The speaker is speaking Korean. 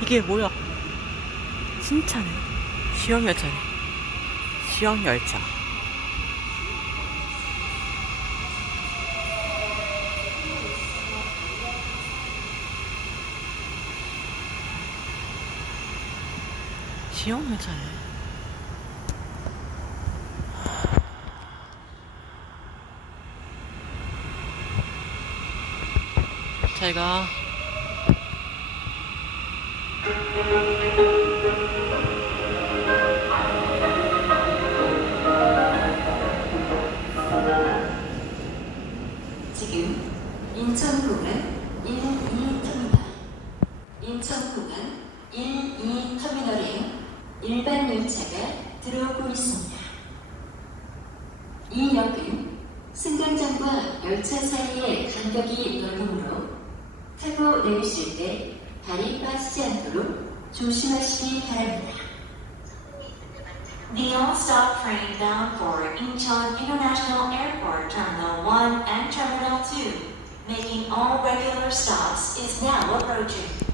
이게 뭐야? 신차네. 시형열차네. 시형열차. 시형열차네. 잘 가. 인천공항 1, 2 터미널, 인천공항 1, 2 터미널에 일반 열차가 들어오고 있습니다. 이 역은 승강장과 열차 사이의 간격이 넓으므로 타고 내리실 때 발이 빠지지 않도록 조심하시기 바랍니다. The all-stop train bound for Incheon International Airport Terminal 1 and 2, all regular stops, is now approaching.